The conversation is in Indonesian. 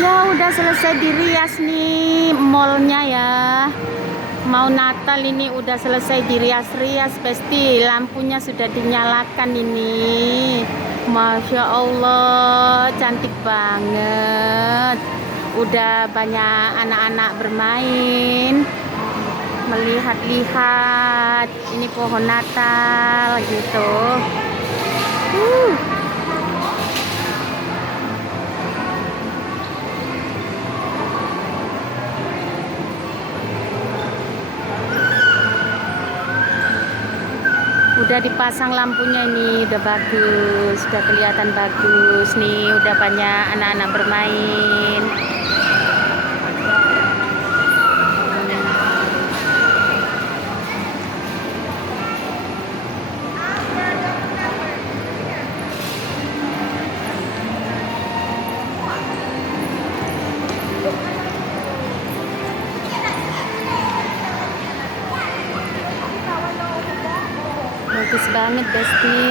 Ya udah selesai dirias nih mallnya ya. Mau Natal ini udah selesai dirias-rias pasti. Lampunya sudah dinyalakan ini. Masya Allah, cantik banget. Udah banyak anak-anak bermain, melihat-lihat ini pohon Natal gitu. Uh. Udah dipasang lampunya ini, udah bagus, udah kelihatan bagus nih, udah banyak anak-anak bermain. Bagus banget, Besti.